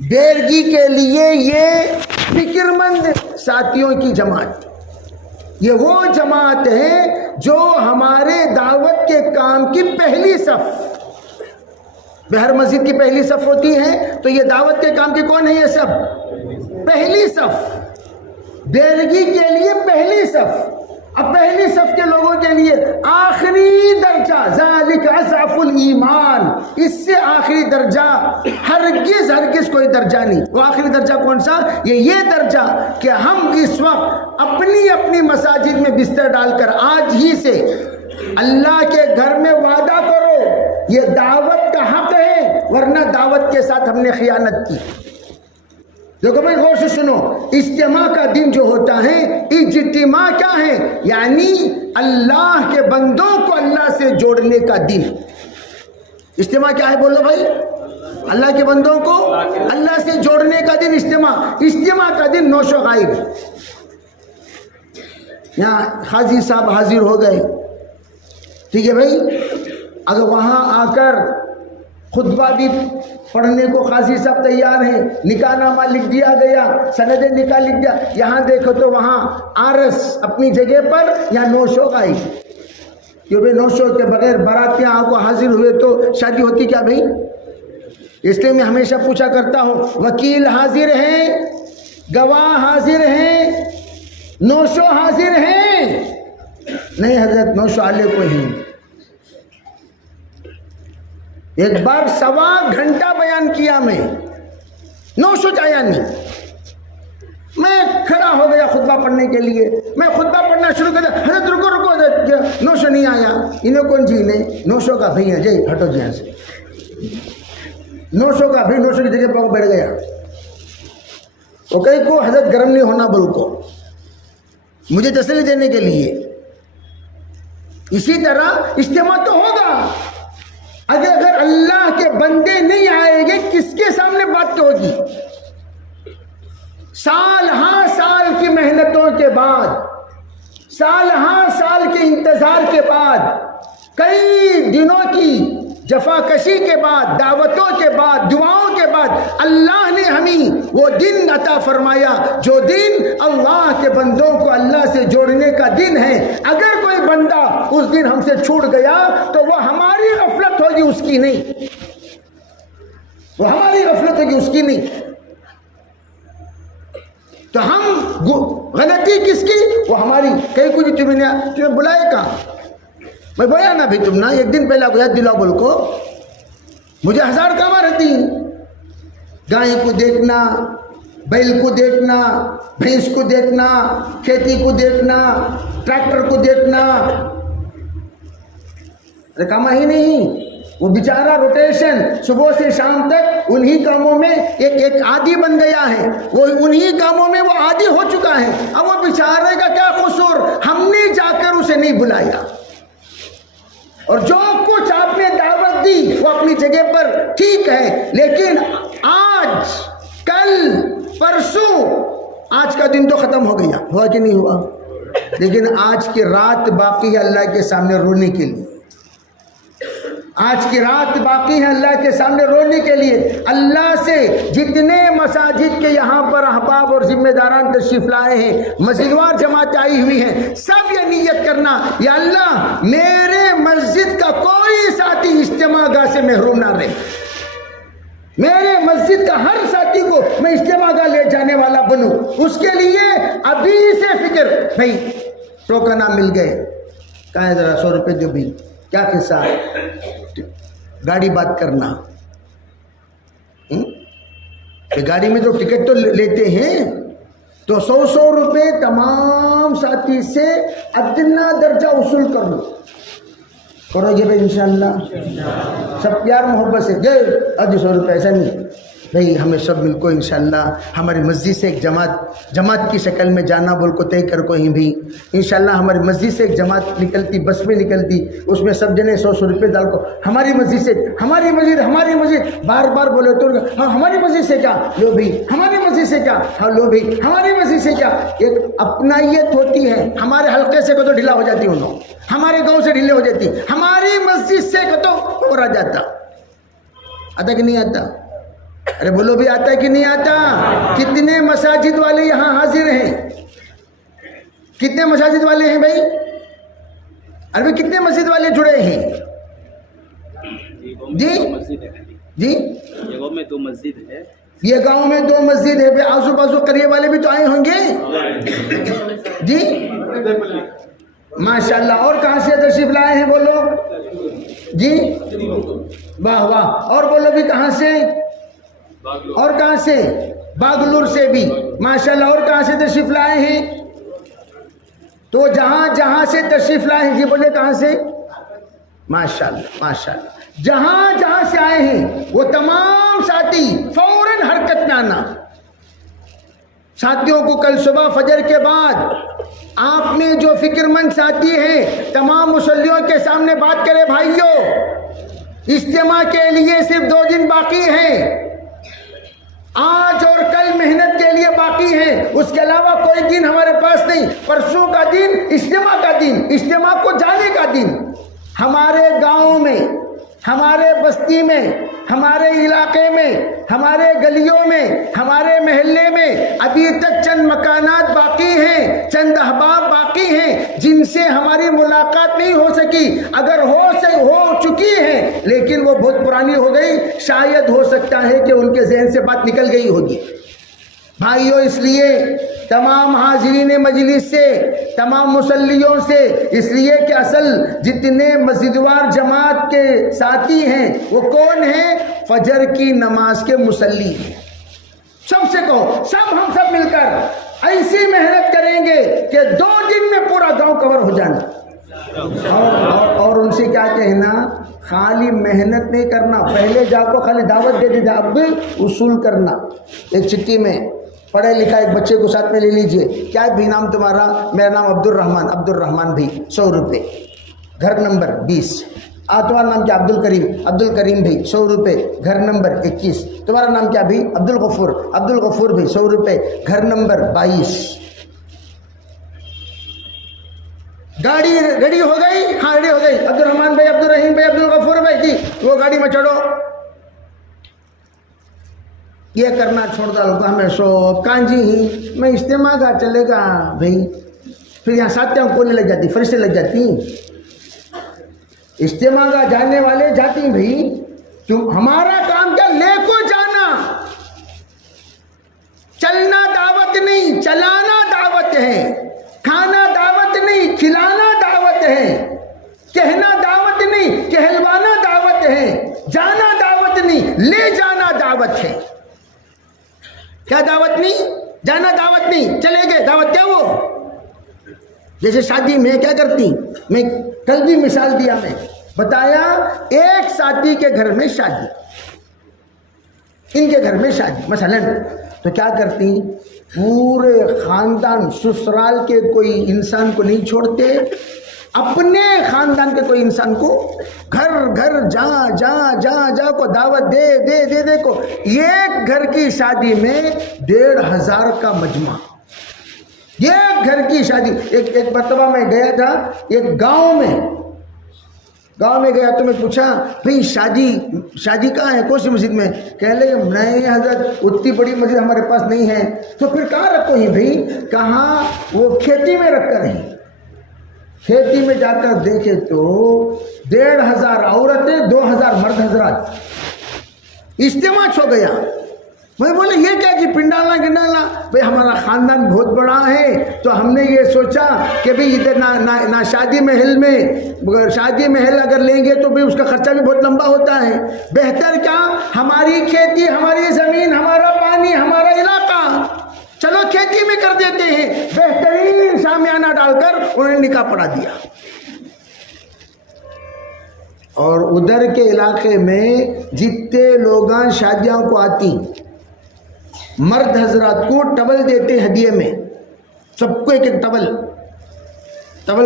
بیرگی کے لیے یہ فکر مند ساتھیوں کی جماعت، یہ وہ جماعت ہے جو ہمارے دعوت کے کام کی پہلی صف، ہر مسجد کی پہلی صف ہوتی ہے تو یہ دعوت کے کام کی کون ہے؟ یہ سب پہلی صف، بیرگی کے لیے پہلی صف، اب پہلی صف کے لوگوں کے لیے آخری درجہ، ذالک اضعف الایمان، اس سے آخری درجہ ہرگز کوئی درجہ نہیں۔ وہ آخری درجہ کون سا؟ یہ درجہ کہ ہم اس وقت اپنی مساجد میں بستر ڈال کر آج ہی سے اللہ کے گھر میں وعدہ کرو یہ دعوت کا حق ہے، ورنہ دعوت کے ساتھ ہم نے خیانت کی۔ دیکھو بھائی غور سے سنو، اجتماع کا دن جو ہوتا ہے، اجتماع کیا ہے؟ یعنی اللہ کے بندوں کو اللہ سے جوڑنے کا دن۔ اجتماع کیا ہے بولو بھائی؟ اللہ کے بندوں کو اللہ سے جوڑنے کا دن اجتماع کا دن نوش و غائب۔ یہاں حاجی صاحب حاضر ہو گئے، ٹھیک ہے بھائی، اگر وہاں آ کر خطبہ بھی پڑھنے کو قاضی صاحب تیار ہیں، نکاح نامہ لکھ دیا گیا، سند نکاح لکھ دیا، یہاں دیکھو تو وہاں آرس اپنی جگہ پر یا نوشو گائی، کیوں بھائی نوشو کے بغیر براتیاں آ کو حاضر ہوئے تو شادی ہوتی کیا بھائی؟ اس لیے میں ہمیشہ پوچھا کرتا ہوں، وکیل حاضر ہیں، گواہ حاضر ہیں، نوشو حاضر ہیں؟ نہیں حضرت نوشو والے کو ہی۔ ایک بار 1.25 گھنٹہ بیان کیا میں، نوشو آیا نہیں، میں کھڑا ہو گیا خطبہ پڑھنے کے لیے، میں خطبہ پڑھنا شروع کر دیا، حضرت رکو حضرت، نوشو نہیں آیا، انہیں کون جی نے نوشو کا بھائی ہے، جی ہٹو جی یہاں سے، نوشو کا بھائی نوشو کی جگہ پر بیٹھ گیا، وہ کہیں کو حضرت گرم نہیں ہونا بول کو، مجھے تسلی دینے کے لیے۔ اسی طرح اجتماع تو ہوگا، اگر اللہ کے بندے نہیں آئیں گے کس کے سامنے بات تو ہوگی؟ سال ہاں سال کی محنتوں کے بعد، سال ہاں سال کے انتظار کے بعد، کئی دنوں کی جفاکشی کے بعد، دعوتوں کے بعد، دعاؤں کے بعد اللہ نے ہمیں وہ دن عطا فرمایا جو دن اللہ کے بندوں کو اللہ سے جوڑنے کا دن ہے۔ اگر کوئی بندہ اس دن ہم سے چھوٹ گیا تو وہ ہماری غفلت ہوگی، اس کی نہیں، وہ ہماری غفلت ہوگی، اس کی نہیں۔ تو ہم غلطی کس کی؟ وہ ہماری۔ کہیں کچھ تمہیں بلائے کہاں؟ میں بولا نا بھی تم نا ایک دن پہلے یاد دلاؤ بول کو، مجھے 1000 کام رہتی، گائے کو دیکھنا، بیل کو دیکھنا، بھینس کو دیکھنا، کھیتی کو دیکھنا، ٹریکٹر کو دیکھنا، ارے کام ہی نہیں۔ وہ بیچارہ روٹیشن صبح سے شام تک انہی کاموں میں ایک عادی بن گیا ہے، وہ انہی کاموں میں وہ عادی ہو چکا ہے۔ اب وہ بیچارے کا کیا قصور؟ ہم نے جا کر اسے نہیں بلایا، اور جو کچھ آپ نے دعوت دی وہ اپنی جگہ پر ٹھیک ہے، لیکن آج کل پرسوں آج کا دن تو ختم ہو گیا، ہوا کہ نہیں ہوا؟ لیکن آج کی رات باقی ہے اللہ کے سامنے رونے کے لیے، آج کی رات باقی ہے اللہ کے سامنے رونے کے لیے۔ اللہ سے جتنے مساجد کے یہاں پر احباب اور ذمہ داران تشریف لائے ہیں، مسجدوار جماعت آئی ہوئی ہیں، سب یہ نیت کرنا، یا اللہ میرے مسجد کا کوئی ساتھی اجتماع گاہ سے محروم نہ رہے، میرے مسجد کا ہر ساتھی کو میں اجتماع گاہ لے جانے والا بنوں۔ اس کے لیے ابھی سے فکر، بھائی ٹوکن مل گئے، کہاں ہے ذرا 100 روپے دو بھی، کیا قصہ ہے؟ گاڑی بات کرنا، گاڑی میں تو ٹکٹ تو لیتے ہیں، تو 100 روپے تمام ساتھی سے ادنا درجہ وصول کر لو، کرو گے بھائی انشاءاللہ، سب پیار محبت سے گئے، ادھے 100 روپے ایسا نہیں بھائی، ہمیں سب مل کو انشاءاللہ ہماری مسجد سے ایک جماعت کی شکل میں جانا بول کو طے کر کو ہی بھی انشاءاللہ ہماری مسجد سے ایک جماعت نکلتی، بس میں نکلتی، اس میں سب جنے 100 روپے ڈال کو ہماری مسجد سے، ہماری مسجد بار بار بولے تو ہاں ہماری مسجد سے کیا لو بھی، ہماری مسجد سے کیا ہاں لو بھی، ہماری مسجد سے کیا، ایک اپنائیت ہوتی ہے۔ ہمارے حلقے سے کو تو ڈھیلا ہو جاتی انہوں، ہمارے گاؤں سے ڈھیلے ہو جاتی، ہماری مسجد سے کو تو ہو رہا جاتا، آتا کہ نہیں آتا؟ ارے بولو بھی آتا ہے کہ نہیں آتا؟ کتنے مساجد والے یہاں حاضر ہیں؟ کتنے مساجد والے ہیں بھائی؟ ارے کتنے مسجد والے جڑے ہیں؟ جی جی گاؤں میں 2 مسجد ہے. یہ گاؤں میں 2 مسجد ہے. آزو بازو قریے والے بھی تو آئے ہوں گے جی. ماشاءاللہ. اور کہاں سے تشریف لائے ہیں بولو جی؟ واہ واہ. اور بولو بھی کہاں سے؟ اور کہاں سے؟ باگلور سے بھی ماشاءاللہ. اور کہاں سے تشریف لائے ہیں؟ تو جہاں جہاں سے تشریف لائے ہیں جی بولے کہاں سے؟ ماشاءاللہ ماشاءاللہ. جہاں جہاں سے آئے ہیں وہ تمام ساتھی فوراً حرکت میں آنا. ساتھیوں کو کل صبح فجر کے بعد آپ میں جو فکر مند ساتھی ہیں تمام مصلیوں کے سامنے بات کرے بھائیوں اجتماع کے لیے صرف 2 دن باقی ہیں. آج اور کل محنت کے لیے باقی ہیں. اس کے علاوہ کوئی دن ہمارے پاس نہیں. پرسوں کا دن اجتماع کا دن, اجتماع کو جانے کا دن. ہمارے گاؤں میں, ہمارے بستی میں, ہمارے علاقے میں, ہمارے گلیوں میں, ہمارے محلے میں ابھی تک چند مکانات باقی ہیں, چند احباب باقی ہیں جن سے ہماری ملاقات نہیں ہو سکی. اگر ہو چکی ہے لیکن وہ بہت پرانی ہو گئی. شاید ہو سکتا ہے کہ ان کے ذہن سے بات نکل گئی ہوگی. بھائیوں اس لیے تمام حاضرین مجلس سے, تمام مصلیوں سے, اس لیے کہ اصل جتنے مسجدوار جماعت کے ساتھی ہیں وہ کون ہیں؟ فجر کی نماز کے مصلی ہیں. سب سے کہو, ہم سب مل کر ایسی محنت کریں گے کہ 2 دن میں پورا گاؤں کور ہو جانا. اور ان سے کیا کہنا؟ خالی محنت نہیں کرنا, پہلے جا کو خالی دعوت دے دے, اب بھی اصول کرنا. ایک چٹھی میں پڑھے لکھا ایک بچے کو ساتھ میں لے لیجئے. کیا ہے بھی نام تمہارا؟ میرا نام عبد الرحمان بھی. 100 روپے. گھر نمبر 20. تمہارا نام کیا؟ عبد الکریم بھی. 100 روپے. گھر نمبر 21. تمہارا نام کیا بھی؟ عبد الغفور بھی. 100 روپے. گھر نمبر 22. گاڑی ریڈی ہو گئی؟ ہاں ریڈی ہو گئی. عبد الرحمان بھائی, عبد الرحیم بھائی, عبد الغفور بھائی جی وہ گاڑی میں چڑھو. یہ کرنا چھوڑ دو ہمیں سو کانجی ہی میں اجتماع کا چلے گا بھائی. پھر یہاں ساتھیوں کو نہیں لگ جاتی, فرشتے لگ جاتی. اجتماع کا جانے والے جاتی بھائی. کیوں؟ ہمارا کام کیا؟ لے کو جانا. چلنا دعوت نہیں, چلانا دعوت ہے. کھانا دعوت نہیں, کھلانا دعوت ہے. کہنا دعوت نہیں, کہلوانا دعوت ہے. جانا دعوت نہیں, لے جانا دعوت ہے. کیا دعوت نہیں؟ جانا دعوت نہیں. چلے گئے دعوت کیا؟ وہ جیسے شادی میں کیا کرتی, میں کل بھی مثال دیا, میں بتایا ایک ساتھی کے گھر میں شادی, ان کے گھر میں شادی مثلا, تو کیا کرتی؟ پورے خاندان سسرال کے کوئی انسان کو نہیں چھوڑتے, اپنے خاندان کے کوئی انسان کو گھر گھر جا کو دعوت دے کو. ایک گھر کی شادی میں 1,500 کا مجمع. ایک گھر کی شادی. ایک مرتبہ میں گیا تھا ایک گاؤں میں گیا تو میں پوچھا بھئی شادی کہاں ہے, کون سی مسجد میں؟ کہنے لگے نہیں حضرت اتنی بڑی مسجد ہمارے پاس نہیں ہے. تو پھر کہاں رکھو ہی بھئی؟ کہاں؟ وہ کھیتی میں رکھ کر ہیں. کھیتی میں جا کر دیکھے تو 1,500 عورتیں, 2,000 مرد حضرات. اجتماع ہو گیا. میں بولے یہ کیا جی پنڈالنا گنڈالنا؟ بھئی ہمارا خاندان بہت بڑا ہے تو ہم نے یہ سوچا کہ بھئی ادھر نہ شادی محل اگر لیں گے تو بھئی اس کا خرچہ بھی بہت لمبا ہوتا ہے. بہتر کیا ہماری کھیتی, ہماری زمین, ہمارا پانی, ہمارا علاقہ, چلو کھیتی میں کر دیتے ہیں. بہترین شامیانہ ڈال کر انہوں نے نکاح پڑھا دیا. اور ادھر کے علاقے میں جتنے لوگاں شادیوں کو آتی مرد حضرات کو ٹبل دیتے ہدیے میں, سب کو ایک ٹبل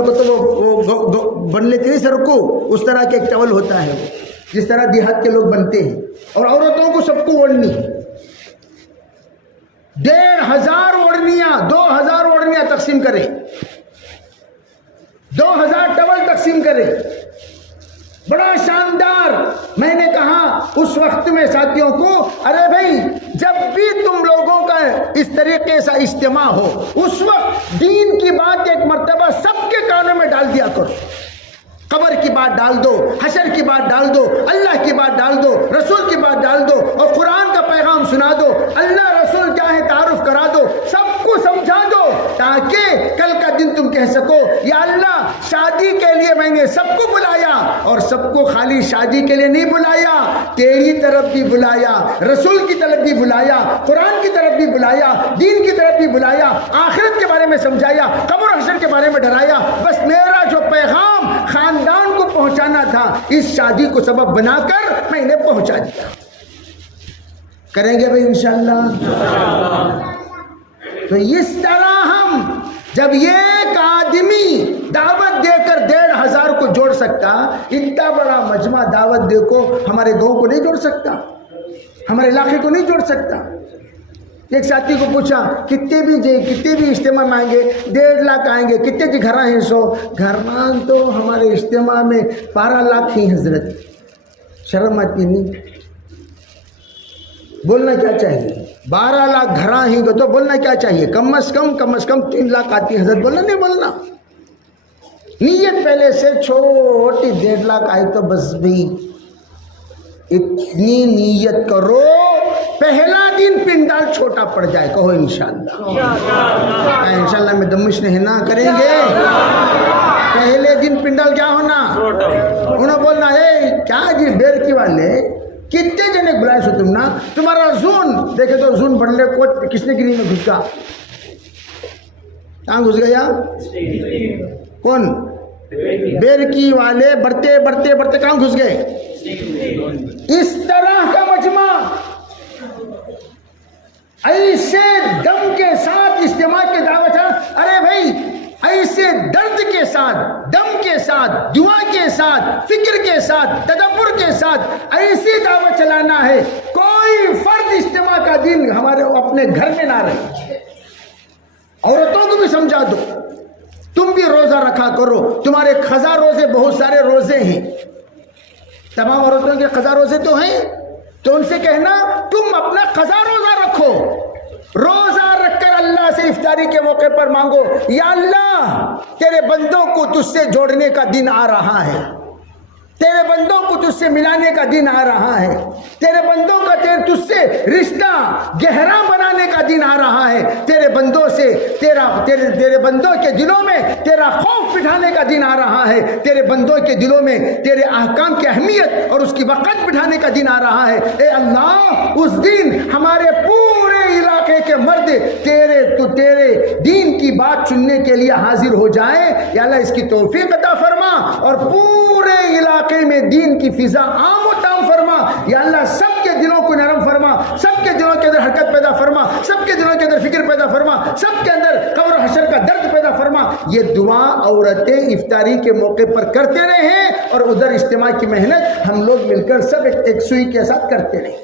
کو تو وہ بن لیتے نہیں سر کو, اس طرح کے ایک ٹبل ہوتا ہے وہ جس طرح دیہات کے لوگ بنتے ہیں. اور عورتوں کو سب کو اوڑھنی 1,500 اوڑھنیاں, 2,000 اوڑھنیاں تقسیم کرے, 2,000 ٹبل تقسیم کرے. بڑا شاندار. میں نے کہا اس وقت میں ساتھیوں کو, ارے بھائی جب بھی تم لوگوں کا اس طریقے سے اجتماع ہو, اس وقت دین کی بات ایک مرتبہ سب کے کانوں میں ڈال دیا کرو. قبر کی بات ڈال دو, حشر کی بات ڈال دو, اللہ کی بات ڈال دو, رسول کی بات ڈال دو, اور قرآن کا پیغام سنا دو, اللہ رسول کیا ہے تعارف کرا دو, سب کو سمجھا دو, تاکہ کل کا دن تم کہہ سکو یا اللہ شادی کے لیے میں نے سب کو بلایا, اور سب کو خالی شادی کے لیے نہیں بلایا, تیری طرف بھی بلایا, رسول کی طرف بھی بلایا, قرآن کی طرف بھی بلایا, دین کی طرف بھی بلایا, آخرت کے بارے میں سمجھایا, قبر و حشر کے بارے میں ڈرایا. بس میرا جو پیغام خاندان کو پہنچانا تھا, اس شادی کو سبب بنا کر میں نے پہنچا دیا. کریں گے بھائی انشاءاللہ. تو اس طرح ہم جب ایک آدمی دعوت دے کر 1,500 کو جوڑ سکتا, اتنا بڑا مجمع دعوت دے کو ہمارے گاؤں کو نہیں جوڑ سکتا, ہمارے علاقے کو نہیں جوڑ سکتا. ایک ساتھی کو پوچھا کتنے بھی اجتماع میں آئیں گے, 1.5 لاکھ آئیں گے, کتنے کی گھر ہیں 100 گھر تو ہمارے اجتماع میں 12 لاکھ ہی. حضرت شرم آتی نہیں؟ بولنا کیا چاہیے؟ 12 لاکھ گھر ہی گے تو بولنا کیا چاہیے؟ کم از کم 3 لاکھ آتی. حضرت بولنا نہیں بولنا, نیت پہلے سے چھوٹی 1.5 لاکھ آئی تو بس بھی اتنی نیت کرو, پہلا دن پنڈال چھوٹا پڑ جائے. کہو انشاءاللہ. انشاءاللہ میں دمش نہیں نا کریں گے. پہلے دن پنڈال کیا ہونا, انہوں بولنا ہے کیا جی بیر کی والے کتنے جنے بلائے سو تم نا, تمہارا زون دیکھے تو زون بڑھنے کو کس نے گری میں گھس گیا, کہاں گھس گیا, کون بیر کی والے بڑھتے بڑھتے بڑھتے کہاں گھس گئے. اس طرح کا مجمع ایسے دم کے ساتھ اجتماع کے دعوت. ارے بھائی ایسے درد کے ساتھ, دم کے ساتھ, دعا کے ساتھ, فکر کے ساتھ, تدبر کے ساتھ ایسی دعوت چلانا ہے. کوئی فرد اجتماع کا دن ہمارے اپنے گھر میں نہ رہے. عورتوں کو بھی سمجھا دو, تم بھی روزہ رکھا کرو, تمہارے قضا روزے بہت سارے روزے ہیں, تمام عورتوں کے قضا روزے تو ہیں, تو ان سے کہنا تم اپنا قضا روزہ رکھو, روزہ رکھ کر اللہ سے افطاری کے موقع پر مانگو یا اللہ تیرے بندوں کو تجھ سے جوڑنے کا دن آ رہا ہے, تیرے بندوں کو تجھ سے ملانے کا دن آ رہا ہے, تیرے بندوں کا تجھ سے رشتہ گہرا بنانے کا دن آ رہا ہے, تیرے بندوں سے تیرے بندوں کے دلوں میں تیرا خوف بٹھانے کا دن آ رہا ہے, تیرے بندوں کے دلوں میں تیرے احکام کی اہمیت اور اس کی وقت بٹھانے کا دن آ رہا ہے. اے اللہ اس دن ہمارے پورے علاقے کے مرد تیرے دین کی بات سننے کے لیے حاضر ہو جائیں. یا اللہ اس کی توفیق عطا فرما, اور پورے علاقے میں دین کی فضا عام و تام فرما. یا اللہ سب کے دلوں کو نرم فرما, سب کے دلوں کے اندر حرکت پیدا فرما, سب کے دلوں کے اندر فکر پیدا فرما, سب کے اندر قبر و حشر کا درد پیدا فرما. یہ دعا عورتیں افطاری کے موقع پر کرتے رہیں, اور ادھر اجتماع کی محنت ہم لوگ مل کر سب ایک سوئی کے ساتھ کرتے رہیں.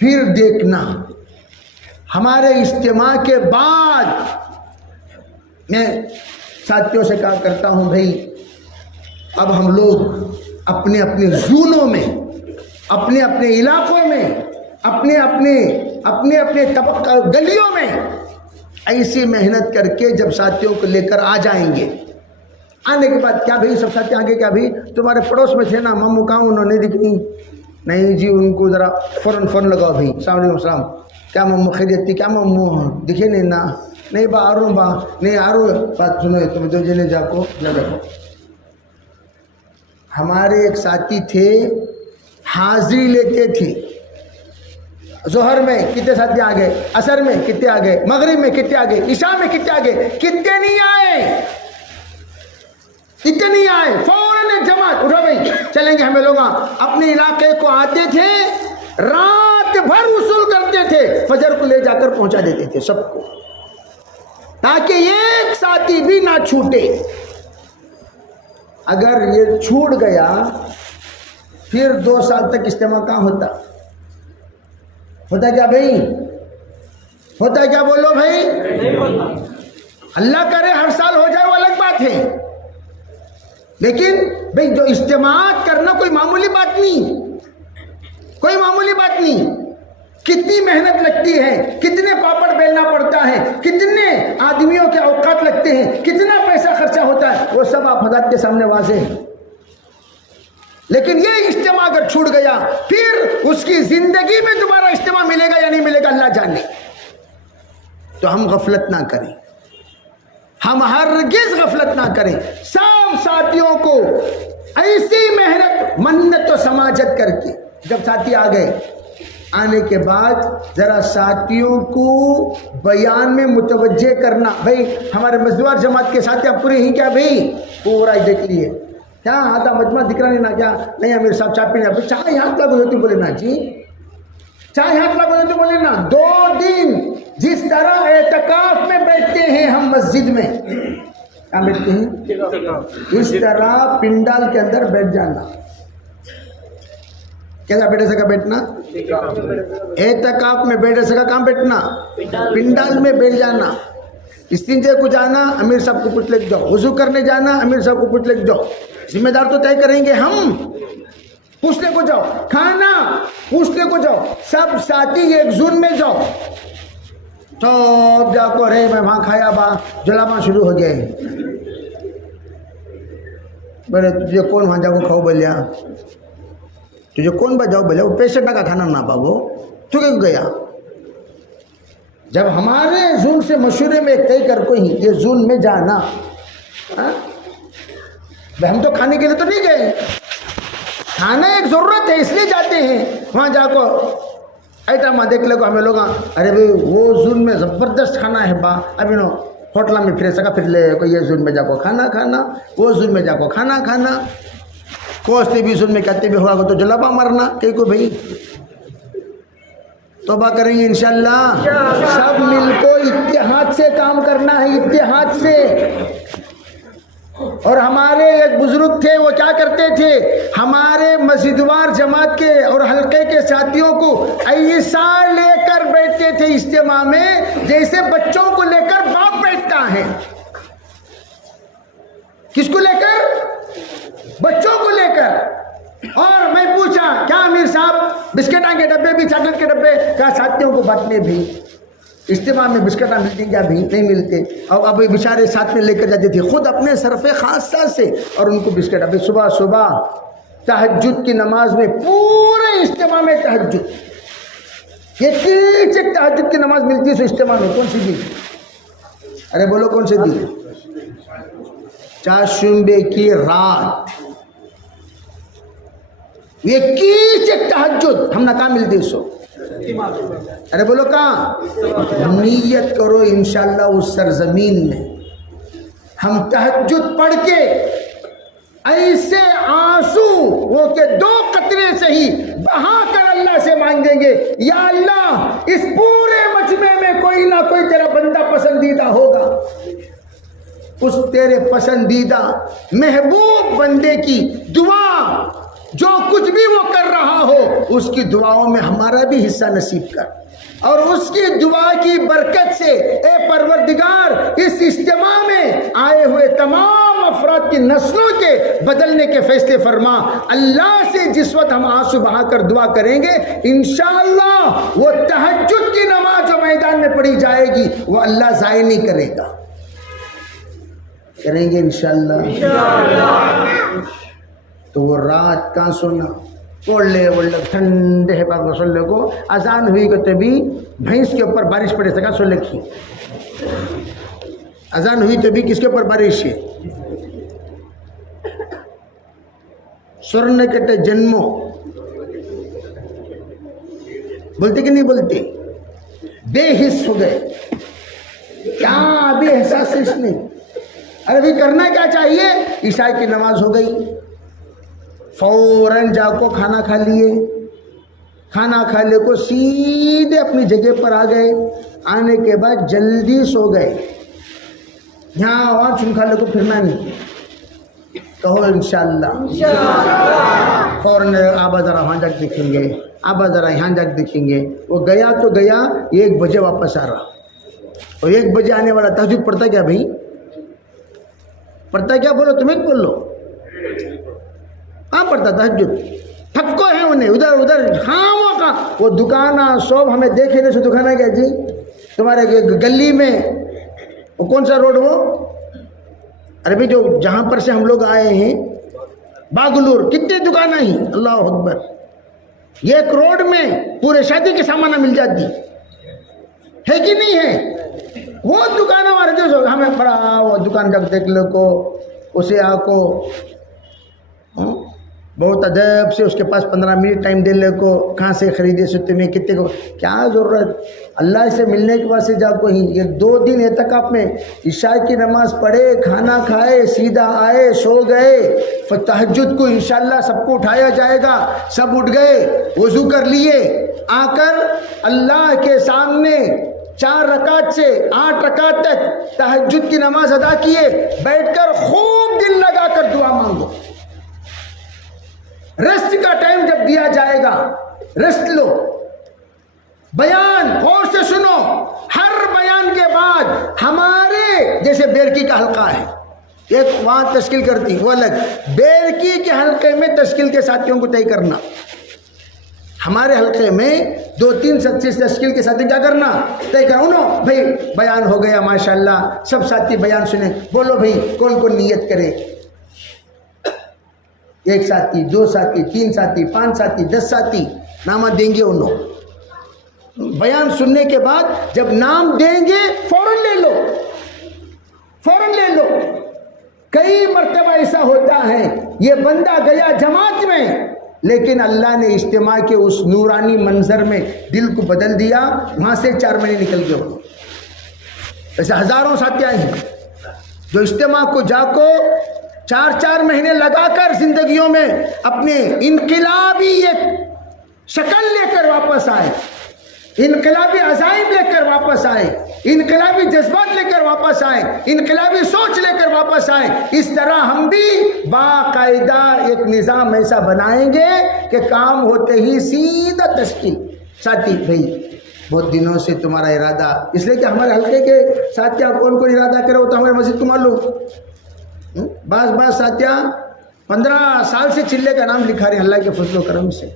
پھر دیکھنا ہمارے اجتماع کے بعد میں ساتھیوں سے کہا کرتا ہوں بھائی اب ہم لوگ اپنے اپنے زونوں میں, اپنے اپنے علاقوں میں, اپنے اپنے طبقہ گلیوں میں ایسی محنت کر کے جب ساتھیوں کو لے کر آ جائیں گے, آنے کے بعد کیا بھائی سب ساتھی آگے کیا بھائی تمہارے پڑوس میں تھے نا ممو کہاں انہوں نے دکھ نہیں جی, ان کو ذرا فوراً لگاؤ بھائی, السلام السلام, کیا ممو خیریت تھی, کیا ممو دکھے نہیں نا, نہیں با آ نہیں آ بات سنو تم دو جنے جا کو لگا. ہمارے ایک ساتھی تھے حاضری لیتے تھے, ظہر میں کتنے ساتھی آ گئے, عصر میں کتنے آ گئے, مغرب میں کتنے آ گئے, عشاء میں کتنے آ گئے, کتنے نہیں آئے, اتنے نہیں آئے, فوراً جماعت اٹھو بھائی چلیں گے ہمیں لوگ. اپنے علاقے کو آتے تھے, رات بھر وصول کرتے تھے, فجر کو لے جا کر پہنچا دیتے تھے سب کو, تاکہ ایک ساتھی بھی نہ چھوٹے. اگر یہ چھوٹ گیا پھر 2 سال تک اجتماع کہاں ہوتا کیا بھائی, ہوتا کیا بولو بھائی, اللہ کرے ہر سال ہو جائے وہ الگ بات ہے, لیکن بھئی جو اجتماعات کرنا کوئی معمولی بات نہیں، کوئی معمولی بات نہیں. کتنی محنت لگتی ہے، کتنے پاپڑ بیلنا پڑتا ہے، کتنے آدمیوں کے اوقات لگتے ہیں، کتنا پیسہ خرچہ ہوتا ہے، وہ سب آپ حضرات کے سامنے واضح ہے. لیکن یہ اجتماع اگر چھوٹ گیا پھر اس کی زندگی میں دوبارہ اجتماع ملے گا یا نہیں ملے گا اللہ جانے. تو ہم غفلت نہ کریں، ہم ہرگز غفلت نہ کریں. سب ساتھیوں کو ایسی محنت منت و سماجت کر کے جب ساتھی آ گئے، آنے کے بعد ذرا ساتھیوں کو بیان میں متوجہ کرنا. بھائی ہمارے مزدور جماعت کے ساتھی آپ پورے ہی کیا بھائی پورا ہی دیکھ لیے کیا آدھا مجمع دکھ رہا نہیں نا کیا نہیں امیر صاحب چائے پینے چائے ہاتھ لگو تو بولے نا جی چائے ہاتھ لگو تو بولے نا. 2 دن جس طرح اعتکاف میں بیٹھتے ہیں ہم مسجد میں کیا بیٹھتے ہیں اس طرح پنڈال کے اندر بیٹھ جانا. کیسا بیٹھے سکا بیٹھنا؟ اعتکاف میں بیٹھے سکا کہاں بیٹھنا؟ پنڈال میں بیٹھ جانا. استنجے کو جانا امیر صاحب کو پوچھ لے کے جاؤ، وضو کرنے جانا امیر صاحب کو پوچھ لے کے جاؤ. ذمہ دار تو طے کریں گے ہم. پوچھنے کو جاؤ، کھانا پوچھنے کو جاؤ، سب ساتھی ایک زون میں جاؤ. سب جا کو رے میں وہاں کھایا با جلاباں شروع ہو گئے. بولے تجھے کون وہاں جا کو کھاؤ بولیا؟ تجھے کون بجاؤ بولے وہ پیشنٹ کا کھانا نہ بابو تو کیوں گیا؟ جب ہمارے زون سے مشورے میں طے کر کوئی یہ زون میں جانا، ہم تو کھانے کے لیے تو نہیں گئے، کھانا ایک ضرورت ہے اس لیے جاتے ہیں. وہاں جا کو آئٹم دیکھ لے کو ہمیں لوگ ارے بھائی وہ زون میں زبردست کھانا ہے با ابھی نو ہوٹل میں پھر سکا پھر لے کو یہ زون میں جا کو کھانا کھانا، وہ زون میں جا کو کھانا کھانا. کوستے بھی زون میں کہتے بھی ہوا تو جلابا مرنا کہیں کو بھائی. توبہ کریں گے انشاءاللہ. سب مل کو اتحاد سے کام کرنا ہے، اتحاد سے. اور ہمارے ایک بزرگ تھے وہ کیا کرتے تھے، ہمارے مسجدوار جماعت کے اور حلقے کے ساتھیوں کو ایسا لے کر بیٹھتے تھے اجتماع میں جیسے بچوں کو لے کر باپ بیٹھتا ہے. کس کو لے کر؟ بچوں کو لے کر. اور میں پوچھا کیا امیر صاحب بسکٹاں کے ڈبے بھی چاکلیٹ کے ڈبے کیا ساتھیوں کو بانٹنے بھی اجتماع میں بسکٹاں ملتی کیا بھی نہیں ملتے. اور اب بیچارے ساتھ میں لے کر جاتے تھے خود اپنے صرف خاصہ سے اور ان کو بسکٹ. ابھی صبح صبح تہجد کی نماز میں پورے اجتماع میں تہجد یہ کیچ ایک تہجد کی نماز ملتی ہے سو اجتماع میں کون سی دی؟ ارے بولو کون سی دی؟ چاشمبے کی رات یہ کیچ ایک تہجد ہم نہ کہاں ملتی سو. ارے بولو کہاں؟ نیت کرو انشاءاللہ اس سرزمین میں ہم تہجد پڑھ کے ایسے آنسو وہ کہ 2 قطرے سے ہی بہا کر اللہ سے مانگیں گے یا اللہ اس پورے مجمع میں کوئی نہ کوئی تیرا بندہ پسندیدہ ہوگا. اس تیرے پسندیدہ محبوب بندے کی دعا جو کچھ بھی وہ کر رہا ہو اس کی دعاؤں میں ہمارا بھی حصہ نصیب کر. اور اس کی دعا کی برکت سے اے پروردگار اس اجتماع میں آئے ہوئے تمام افراد کی نسلوں کے بدلنے کے فیصلے فرما. اللہ سے جس وقت ہم آنسو بہا کر دعا کریں گے انشاءاللہ وہ تہجد کی نماز جو میدان میں پڑھی جائے گی وہ اللہ ضائع نہیں کرے گا. کریں گے انشاءاللہ. تو وہ رات کہاں سونا اوڑلے اوڑلے ٹھنڈے پاک سولے کو اذان ہوئی کہ تبھی بھینس کے اوپر بارش پڑے سکا سو لکھی. اذان ہوئی تبھی کس کے اوپر بارش ہے؟ سورن کٹے جنمو بولتے کہ نہیں بولتے؟ بے حس ہو گئے کیا ابھی احساس نہیں. ارے بھی کرنا کیا چاہیے؟ عشاء کی نماز ہو گئی فوراً جا کو کھانا کھا لیے. کھانا کھا لے کو سیدھے اپنی جگہ پر آ گئے. آنے کے بعد جلدی سو گئے. یہاں وہاں چنکھا لے کو پھرنا نہیں. کہو انشاءاللہ. فوراً آبا ذرا وہاں جا کے دیکھیں گے، آبا ذرا یہاں جا کے دیکھیں گے. وہ گیا تو گیا 1 بجے واپس آ رہا. اور 1 بجے آنے والا تہجد پڑھتا کیا بھائی؟ پڑھتا کیا؟ بولو تمہیں بولو. کہاں پڑھتا تہجد؟ تھکو ہے انہیں ادھر ادھر خاموں کا وہ دکانہ صوب ہمیں دیکھے نہیں سو دکانہ کیا جی تمہارے گلی میں وہ کون سا روڈ وہ ارے بھائی جو جہاں پر سے ہم لوگ آئے ہیں باگلور کتنے دکانیں ہیں اللہ اکبر ایک روڈ میں پورے شادی کے سامان مل جاتی ہے کہ نہیں ہے وہ دکانوں والے جو ہمیں بڑا وہ دکان جب دیکھ لو کو اسے آ کو بہت ادب سے اس کے پاس 15 منٹ ٹائم دے لے کو کہاں سے خریدے سکتے میں کتنے کو کیا ضرورت اللہ سے ملنے کے بعد سے جا کو ہی یہ 2 دن اعتکاف میں عشاء کی نماز پڑھے کھانا کھائے سیدھا آئے سو گئے تہجد کو انشاءاللہ سب کو اٹھایا جائے گا سب اٹھ گئے وضو کر لیے آ کر اللہ کے سامنے 4 رکعت سے 8 رکعت تک تہجد کی نماز ادا کیے بیٹھ کر خوب دل لگا کر دعا مانگو ریسٹ کا ٹائم جب دیا جائے گا ریسٹ لو بیان غور سے سنو ہر بیان کے بعد ہمارے جیسے بیرکی کا حلقہ ہے ایک وہاں تشکیل کرتی وہ الگ بیرکی کے حلقے میں تشکیل کے ساتھیوں کو طے کرنا ہمارے حلقے میں 2-3 تشکیل کے ساتھی کیا کرنا طے کرنا بھائی بیان ہو گیا ماشاءاللہ سب ساتھی بیان سنیں بولو بھائی کون کون نیت کرے 1 ساتھی 2 ساتھی 3 ساتھی 5 ساتھی 10 ساتھی نامہ دیں گے انہوں بیان سننے کے بعد جب نام دیں گے فوراً لے لو کئی مرتبہ ایسا ہوتا ہے یہ بندہ گیا جماعت میں لیکن اللہ نے اجتماع کے اس نورانی منظر میں دل کو بدل دیا وہاں سے 4 مہینے نکل گئے انہوں ایسے ہزاروں ساتھی آئے ہیں جو اجتماع کو جا کو 4 مہینے لگا کر زندگیوں میں اپنے انقلابی ایک شکل لے کر واپس آئے انقلابی عزائم لے کر واپس آئے انقلابی جذبات لے کر واپس آئے انقلابی سوچ لے کر واپس آئے اس طرح ہم بھی باقاعدہ ایک نظام ایسا بنائیں گے کہ کام ہوتے ہی سیدھا تشکیل ساتھی بھائی بہت دنوں سے تمہارا ارادہ اس لیے کہ ہمارے حلقے کے ساتھیاں کون ارادہ کرے وہ تو ہمارے مسجد کو معلوم بعض ساتھیاں 15 سال سے چلے کا نام لکھا رہے ہیں اللہ کے فضل و کرم سے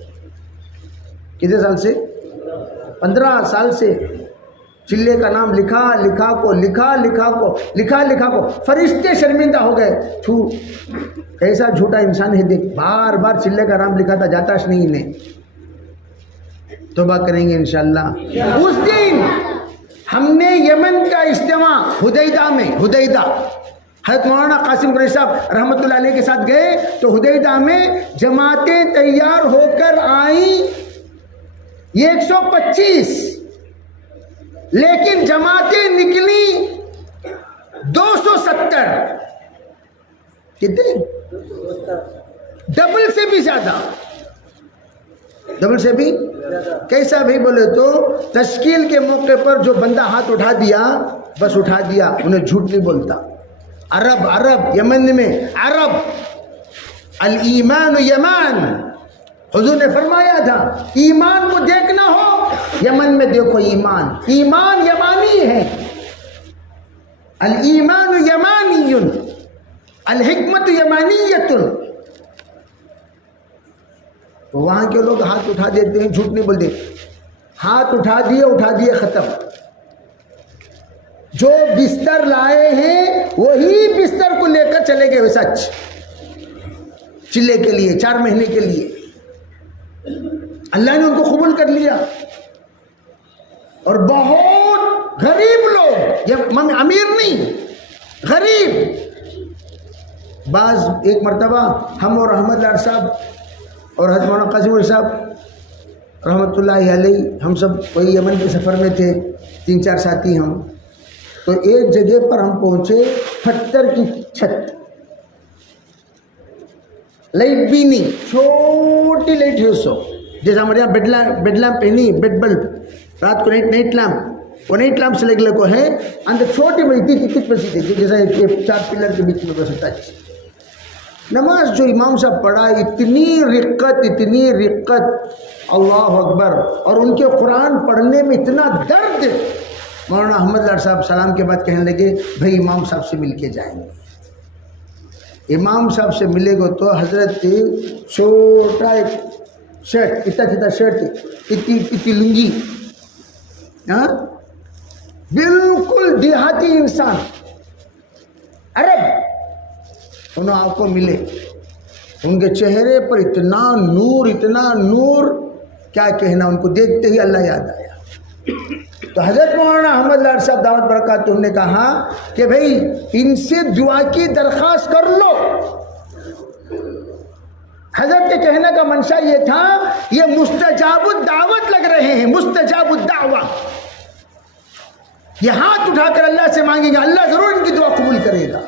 کتنے سال سے 15 سال سے چلے کا نام لکھا کو فرشتے شرمندہ ہو گئے کیسا جھوٹا انسان ہے دیکھ بار بار چلے کا نام لکھا تھا جاتا نہیں انہیں توبہ کریں گے انشاءاللہ اس دن ہم نے یمن کا اجتماع حدیدہ حضرت مولانا قاسم قریشی صاحب رحمۃ اللہ علیہ کے ساتھ گئے تو حدیدہ میں جماعتیں تیار ہو کر آئیں 125 لیکن جماعتیں نکلی 270 کتنے ڈبل سے بھی زیادہ کیسا بھی بولے تو تشکیل کے موقع پر جو بندہ ہاتھ اٹھا دیا بس اٹھا دیا انہیں جھوٹ نہیں بولتا عرب یمن میں عرب الایمان یمان حضور نے فرمایا تھا ایمان کو دیکھنا ہو یمن میں دیکھو ایمان یمانی ہے الایمان یمانی الحکمت یمانیت تو وہاں کے لوگ ہاتھ اٹھا دیتے ہیں جھوٹ نہیں بولتے ہاتھ اٹھا دیے ختم جو بستر لائے ہیں وہی بستر کو لے کر چلے گئے سچ چلے کے لیے 4 مہینے کے لیے اللہ نے ان کو قبول کر لیا اور بہت غریب لوگ یہ امیر نہیں غریب بعض ایک مرتبہ ہم اور احمد لار صاحب اور حضرت مولانا قاسم صاحب رحمۃ اللہ علیہ ہم سب وہی یمن کے سفر میں تھے 3-4 ساتھی ہم تو ایک جگہ پر ہم پہنچے پتھر کی چھت لائٹ بھی نہیں چھوٹی لائٹ ہے سو جیسے ہمارے یہاں بیڈ لیمپ ہے نہیں بیڈ بلب رات کو نائٹ لیمپ وہ نائٹ لیمپ سے لگے کو ہے اندر چھوٹی بڑی کت بسی تھی جیسا 4 پلر کے بیچ میں بس ٹچ نماز جو امام صاحب پڑھا اتنی رقت اللہ اکبر اور ان کے قرآن پڑھنے میں اتنا درد مولانا احمد لار صاحب سلام کے بعد کہنے لگے بھائی امام صاحب سے مل کے جائیں گے امام صاحب سے ملے گا تو حضرت چھوٹا ایک شرٹ، اتنا چھوٹا شرٹ، اتنی لنگی، ہاں بالکل دیہاتی انسان عرب، انہوں آپ کو ملے، ان کے چہرے پر اتنا نور کیا کہنا، ان کو دیکھتے ہی اللہ یاد آیا۔ تو حضرت مولانا احمد لاڈ صاحب دعوت برکاتہ نے کہا کہ بھئی ان سے دعا کی درخواست کر لو۔ حضرت کے کہنے کا منشا یہ تھا، یہ مستجاب الدعوت لگ رہے ہیں، مستجاب الدعوت، یہ ہاتھ اٹھا کر اللہ سے مانگیں گے، اللہ ضرور ان کی دعا قبول کرے گا۔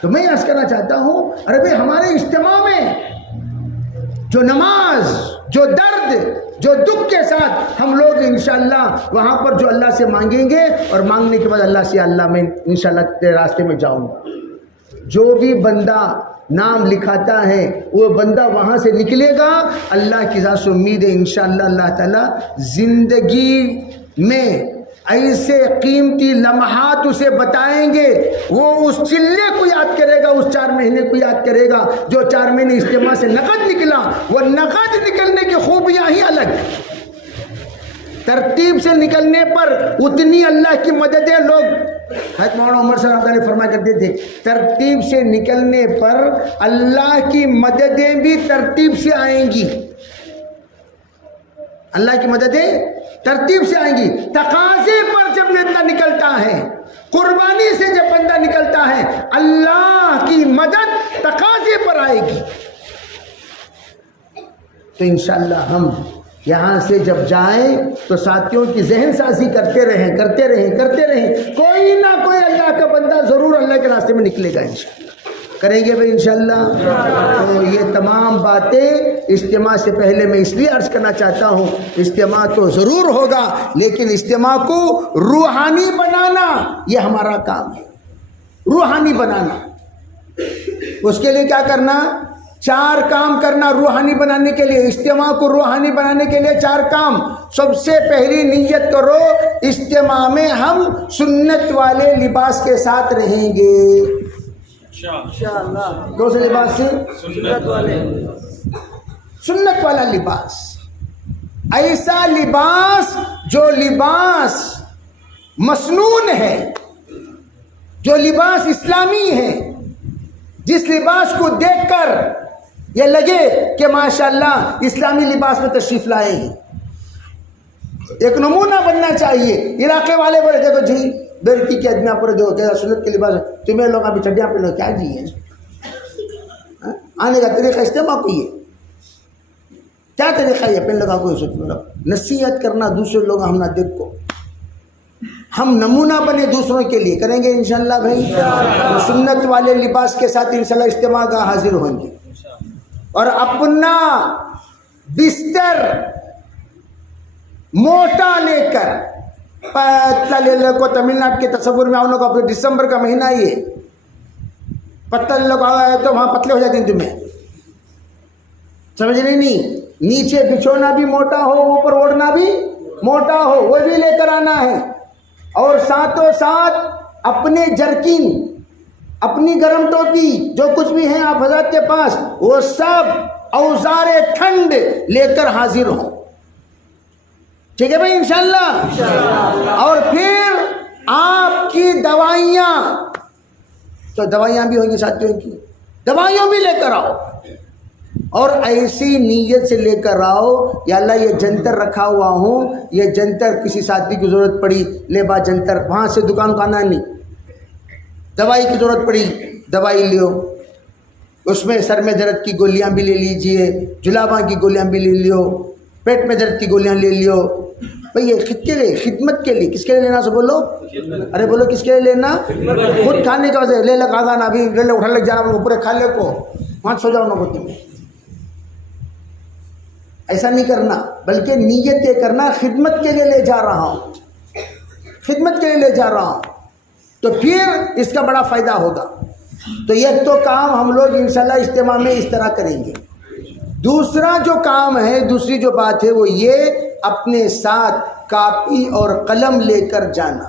تو میں عرض کرنا چاہتا ہوں، ارے بھئی ہمارے اجتماع میں جو نماز، جو درد، جو دکھ کے ساتھ ہم لوگ انشاءاللہ وہاں پر جو اللہ سے مانگیں گے، اور مانگنے کے بعد اللہ سے، اللہ میں انشاءاللہ تیرے راستے میں جاؤں گا، جو بھی بندہ نام لکھاتا ہے وہ بندہ وہاں سے نکلے گا، اللہ کی ذات سے امید ہے انشاءاللہ اللہ تعالیٰ زندگی میں ایسے قیمتی لمحات اسے بتائیں گے، وہ اس چلے کو یاد کرے گا، اس 4 مہینے کو یاد کرے گا جو 4 مہینے اجتماع سے نقد نکلا۔ وہ نقد نکلنے کی خوبیاں ہی الگ، ترتیب سے نکلنے پر اتنی اللہ کی مددیں، لوگ حضرت مولانا عمر صاحب علیہ فرمایا کرتے تھے، ترتیب سے نکلنے پر اللہ کی مددیں بھی ترتیب سے آئیں گی، اللہ کی مددیں ترتیب سے آئیں گی۔ تقاضے پر جب بندہ نکلتا ہے، قربانی سے جب بندہ نکلتا ہے، اللہ کی مدد تقاضے پر آئے گی۔ تو انشاءاللہ ہم یہاں سے جب جائیں تو ساتھیوں کی ذہن سازی کرتے رہیں، کوئی نہ کوئی اللہ کا بندہ ضرور اللہ کے راستے میں نکلے گا انشاءاللہ۔ کریں گے بھائی انشاءاللہ۔ تو یہ تمام باتیں اجتماع سے پہلے میں اس لیے عرض کرنا چاہتا ہوں، اجتماع تو ضرور ہوگا لیکن اجتماع کو روحانی بنانا یہ ہمارا کام ہے، روحانی بنانا۔ اس کے لیے کیا کرنا؟ 4 کام کرنا روحانی بنانے کے لیے، اجتماع کو روحانی بنانے کے لیے 4 کام۔ سب سے پہلی نیت کرو، اجتماع میں ہم سنت والے لباس کے ساتھ رہیں گے انشاءاللہ۔ کون سے لباس سے؟ سنت والا لباس، ایسا لباس جو لباس مسنون ہے، جو لباس اسلامی ہے، جس لباس کو دیکھ کر یہ لگے کہ ماشاءاللہ اسلامی لباس میں تشریف لائے ہیں۔ ایک نمونہ بننا چاہیے، علاقے والے بولے دیکھو جی بیرتی کے ادنا پر دیکھو کیا سنت کے لباس، تمہیں لوگ ابھی چڈیاں پہ لوگ کیا جی ہیں، آنے کا طریقہ اجتماع کو یہ کیا طریقہ ہے؟ پہن لگا کوئی سوچ لو، نصیحت کرنا دوسرے لوگ ہم نہ دیکھو، ہم نمونہ بنے دوسروں کے لیے۔ کریں گے انشاءاللہ بھائی، سنت والے لباس کے ساتھ انشاءاللہ اجتماع کا حاضر ہوں گے، اور اپنا بستر موٹا لے کر، پتلا لے لے کو تمل ناڈو کے تصور میں آؤں کو اپنے دسمبر کا مہینہ یہ پتلا لے لوگ آیا ہے تو وہاں پتلے ہو جاتے ہیں تمہیں، سمجھ نہیں؟ نیچے بچھونا بھی موٹا ہو، اوپر اوڑھنا بھی موٹا ہو، وہ بھی لے کر آنا ہے، اور ساتھوں ساتھ اپنے جرکن، اپنی گرم ٹوپی، جو کچھ بھی ہیں آپ حضرات کے پاس، وہ سب اوزار ٹھنڈ لے کر حاضر ہوں، ٹھیک ہے بھائی انشاءاللہ۔ اور پھر آپ کی دوائیاں، تو دوائیاں بھی ہوں گی ساتھیوں کی، دوائیاں بھی لے کر آؤ، اور ایسی نیت سے لے کر آؤ، یا اللہ یہ جنتر رکھا ہوا ہوں، یہ جنتر کسی ساتھی کی ضرورت پڑی لے با جنتر، وہاں سے دکان کا آنا نہیں، دوائی کی ضرورت پڑی دوائی لیو، اس میں سر میں درد کی گولیاں بھی لے لیجئے، جلاباں کی گولیاں بھی لے لیو، پیٹ میں درد کی گولیاں لے لیو بھئی۔ یہ خود کے لیے، خدمت کے لیے، کس کے لیے لینا؟ سو بولو، ارے بولو کس کے لیے لینا؟ خود کھانے کا وجہ لے لگ آگا نا، ابھی لے لے اٹھا لگ جانا، پورے کھا لے کو وہاں سو جاؤ نا کو تمہیں، ایسا نہیں کرنا، بلکہ نیت یہ کرنا خدمت کے لیے لے جا رہا ہوں، خدمت کے لیے لے جا رہا ہوں، تو پھر اس کا بڑا فائدہ ہوگا۔ تو یہ تو کام ہم لوگ انشاءاللہ اجتماع میں اس طرح کریں گے۔ دوسرا جو کام ہے، دوسری جو بات ہے وہ یہ، اپنے ساتھ کاپی اور قلم لے کر جانا۔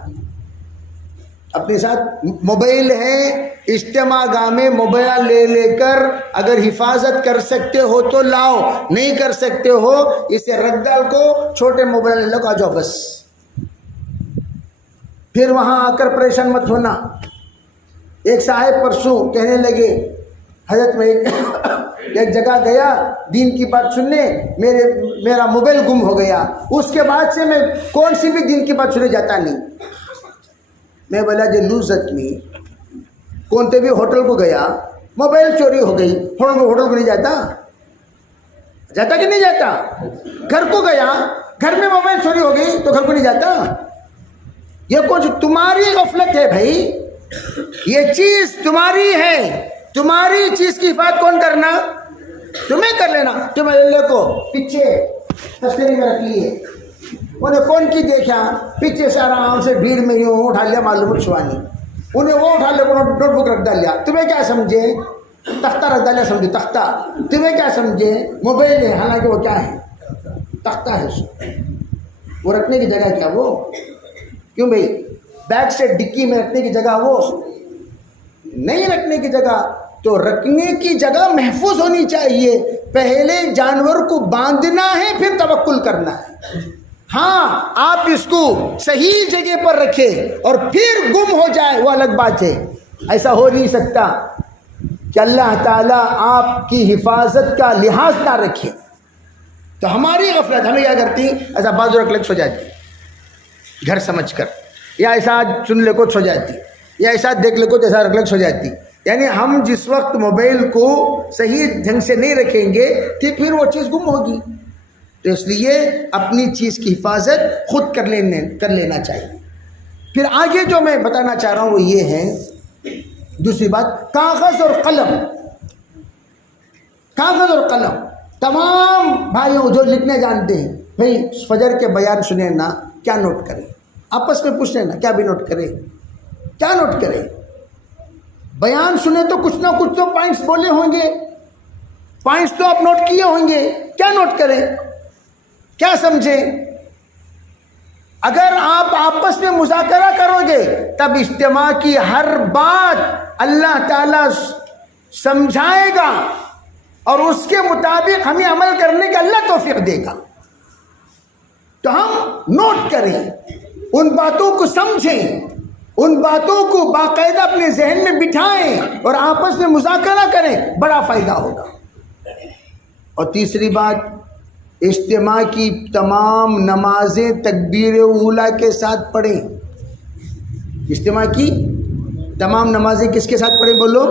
اپنے ساتھ موبائل ہے، اجتماع گاہ میں موبائل لے لے کر اگر حفاظت کر سکتے ہو تو لاؤ، نہیں کر سکتے ہو اسے رکھ ڈال کو، چھوٹے موبائل لے لو، آ جاؤ بس. پھر وہاں آ کر پریشان مت ہونا. ایک صاحب پرسوں کہنے لگے حضرت میں ایک جگہ گیا دین کی بات سننے، میرا موبائل گم ہو گیا، اس کے بعد سے میں کون سی بھی دین کی بات سننے جاتا نہیں. میں بولا جو لوزت میں کونتے بھی ہوٹل کو گیا، موبائل چوری ہو گئی، ہوٹل کو نہیں جاتا کہ نہیں جاتا؟ گھر کو گیا، گھر میں موبائل چوری ہو گئی تو گھر کو نہیں جاتا؟ یہ کچھ تمہاری غفلت ہے بھائی، یہ چیز تمہاری ہے، تمہاری چیز کی حفاظت کون کرنا؟ تمہیں کر لینا. تمہیں اللہ کو پیچھے تشکری میں رکھ لیے، انہیں کون کی دیکھا پیچھے سے آرام سے بھیڑ میں یوں اٹھا لیا معلوم چھوانی، انہیں وہ اٹھا لیا، نوٹ بک رکھ ڈالیا. تمہیں کیا سمجھے؟ تختہ رکھ ڈالیا سمجھے تختہ. تمہیں کیا سمجھے؟ موبائل ہے، حالانکہ وہ کیا ہے؟ تختہ ہے. وہ رکھنے کی جگہ کیا وہ؟ کیوں بھائی بیک سے ڈکی میں رکھنے کی جگہ وہ نہیں رکھنے کی جگہ. تو رکھنے کی جگہ محفوظ ہونی چاہیے. پہلے جانور کو باندھنا ہے پھر توکل کرنا ہے. ہاں آپ اس کو صحیح جگہ پر رکھیں اور پھر گم ہو جائے وہ الگ بات ہے. ایسا ہو نہیں سکتا کہ اللہ تعالیٰ آپ کی حفاظت کا لحاظ نہ رکھے. تو ہماری غفلت ہمیں کیا کرتی؟ ایسا بازو رکھ لے سو جاتی گھر سمجھ کر، یا ایسا سن لے کو سو جاتی، یا ایسا دیکھ لے کو ایسا رکھ لے سو جاتی. یعنی ہم جس وقت موبائل کو صحیح ڈھنگ سے نہیں رکھیں گے تو پھر وہ چیز گم ہوگی. تو اس لیے اپنی چیز کی حفاظت خود کر لینا چاہیے. پھر آگے جو میں بتانا چاہ رہا ہوں وہ یہ ہے، دوسری بات کاغذ اور قلم. کاغذ اور قلم تمام بھائیوں جو لکھنے جانتے ہیں، بھائی فجر کے بیان سنیں نا، کیا نوٹ کریں؟ آپس میں پوچھ لینا کیا بھی نوٹ کریں، کیا نوٹ کریں؟ بیان سنیں تو کچھ نہ کچھ تو پوائنٹس بولے ہوں گے، پوائنٹس تو آپ نوٹ کیے ہوں گے. کیا نوٹ کریں؟ کیا سمجھیں؟ اگر آپ آپس میں مذاکرہ کرو گے تب اجتماع کی ہر بات اللہ تعالیٰ سمجھائے گا اور اس کے مطابق ہمیں عمل کرنے کا اللہ توفیق دے گا. تو ہم نوٹ کریں، ان باتوں کو سمجھیں، ان باتوں کو باقاعدہ اپنے ذہن میں بٹھائیں اور آپس میں مذاکرہ کریں، بڑا فائدہ ہوگا. اور تیسری بات، اجتماع کی تمام نمازیں تکبیر اولیٰ کے ساتھ پڑھیں. اجتماع کی تمام نمازیں کس کے ساتھ پڑھیں؟ بولو،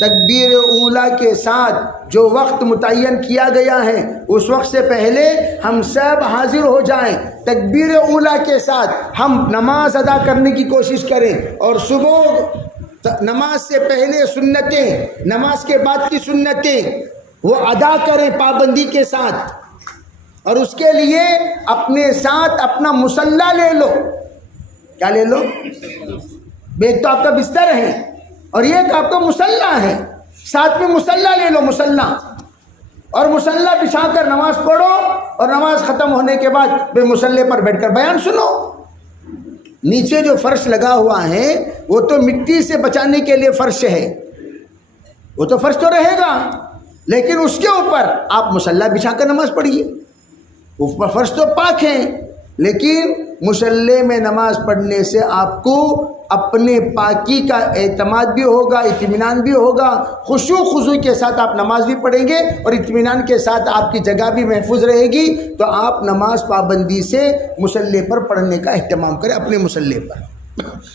تکبیر اولیٰ کے ساتھ. جو وقت متعین کیا گیا ہے اس وقت سے پہلے ہم سب حاضر ہو جائیں، تکبیر اولیٰ کے ساتھ ہم نماز ادا کرنے کی کوشش کریں. اور صبح نماز سے پہلے سنتیں، نماز کے بعد کی سنتیں وہ ادا کریں پابندی کے ساتھ. اور اس کے لیے اپنے ساتھ اپنا مصلی لے لو. کیا لے لو؟ ایک تو آپ کا بستر ہے اور ایک آپ کا مصلی ہے، ساتھ میں مصلی لے لو، مصلی. اور مصلی بچھا کر نماز پڑھو اور نماز ختم ہونے کے بعد پھر مصلی پر بیٹھ کر بیان سنو. نیچے جو فرش لگا ہوا ہے وہ تو مٹی سے بچانے کے لیے فرش ہے، وہ تو فرش تو رہے گا، لیکن اس کے اوپر آپ مصلی بچھا کر نماز پڑھیے. اوپر فرش تو پاک ہیں، لیکن مصلی میں نماز پڑھنے سے آپ کو اپنے پاکی کا اعتماد بھی ہوگا، اطمینان بھی ہوگا. خشوع خضوع کے ساتھ آپ نماز بھی پڑھیں گے اور اطمینان کے ساتھ آپ کی جگہ بھی محفوظ رہے گی. تو آپ نماز پابندی سے مصلی پر پڑھنے کا اہتمام کریں، اپنے مصلی پر.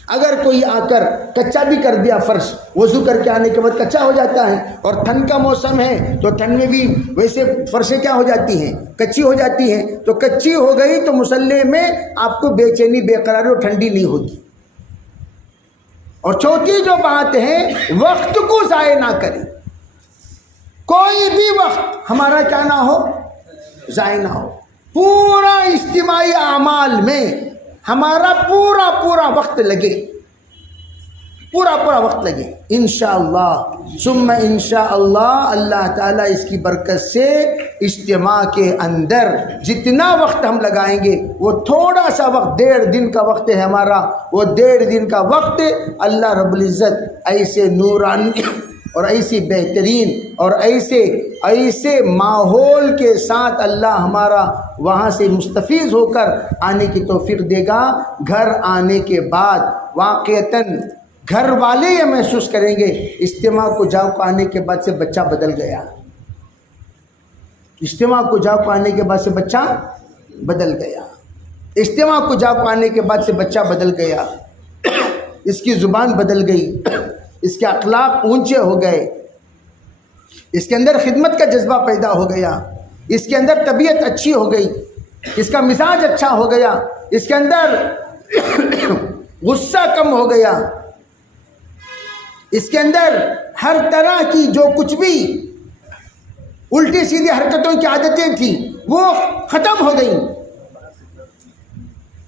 اگر کوئی آ کر کچا بھی کر دیا فرش، وضو کر کے آنے کے بعد کچا ہو جاتا ہے، اور ٹھنڈ کا موسم ہے تو ٹھنڈ میں بھی ویسے فرشیں کیا ہو جاتی ہیں؟ کچی ہو جاتی ہیں. تو کچی ہو گئی تو مصلی میں آپ کو بے چینی، بے قراری اور ٹھنڈی نہیں ہوگی. اور چوتھی جو بات ہے، وقت کو ضائع نہ کریں. کوئی بھی وقت ہمارا کیا نہ ہو، ضائع نہ ہو. پورا اجتماعی اعمال میں ہمارا پورا وقت لگے. پورا وقت لگے انشاءاللہ ثم انشاءاللہ اللہ تعالیٰ اس کی برکت سے اجتماع کے اندر جتنا وقت ہم لگائیں گے وہ تھوڑا سا وقت 1.5 دن کا وقت ہے ہمارا، وہ 1.5 دن کا وقت اللہ رب العزت ایسے نورانی اور ایسی بہترین اور ایسے ماحول کے ساتھ اللہ ہمارا وہاں سے مستفیض ہو کر آنے کی توفیق دے گا۔ گھر آنے کے بعد واقعتاً گھر والے یہ محسوس کریں گے اجتماع کو جا کو آنے کے بعد سے بچہ بدل گیا، اجتماع کو جا کو آنے کے بعد سے بچہ بدل گیا، اجتماع کو جا کو آنے کے بعد سے بچہ بدل گیا، اس کی زبان بدل گئی، اس کے اخلاق اونچے ہو گئے، اس کے اندر خدمت کا جذبہ پیدا ہو گیا، اس کے اندر طبیعت اچھی ہو گئی، اس کا مزاج اچھا ہو گیا، اس کے اندر غصہ کم ہو گیا، اس کے اندر ہر طرح کی جو کچھ بھی الٹی سیدھی حرکتوں کی عادتیں تھیں وہ ختم ہو گئیں۔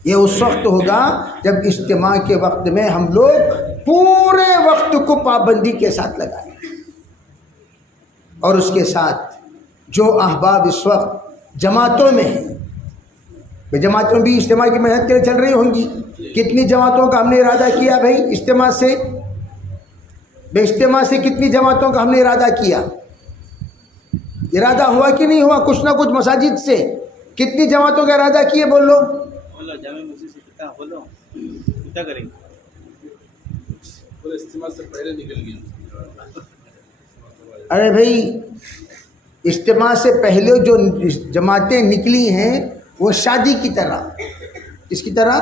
یہ اس وقت ہوگا جب اجتماع کے وقت میں ہم لوگ پورے وقت کو پابندی کے ساتھ لگائیں، اور اس کے ساتھ جو احباب اس وقت جماعتوں میں ہیں، جماعتوں بھی اجتماع کی محنت کرے چل رہی ہوں گی، کتنی جماعتوں کا ہم نے ارادہ کیا بھائی اجتماع سے، بے اجتماع سے کتنی جماعتوں کا ہم نے ارادہ کیا، ارادہ ہوا کہ نہیں ہوا؟ کچھ نہ کچھ مساجد سے کتنی جماعتوں کا ارادہ کیے؟ بولو جامع مسجد سے کتنا کریں گے؟ اجتماع سے پہلے نکل گیا۔ ارے بھائی اجتماع سے پہلے جو جماعتیں نکلی ہیں وہ شادی کی طرح، اس کی طرح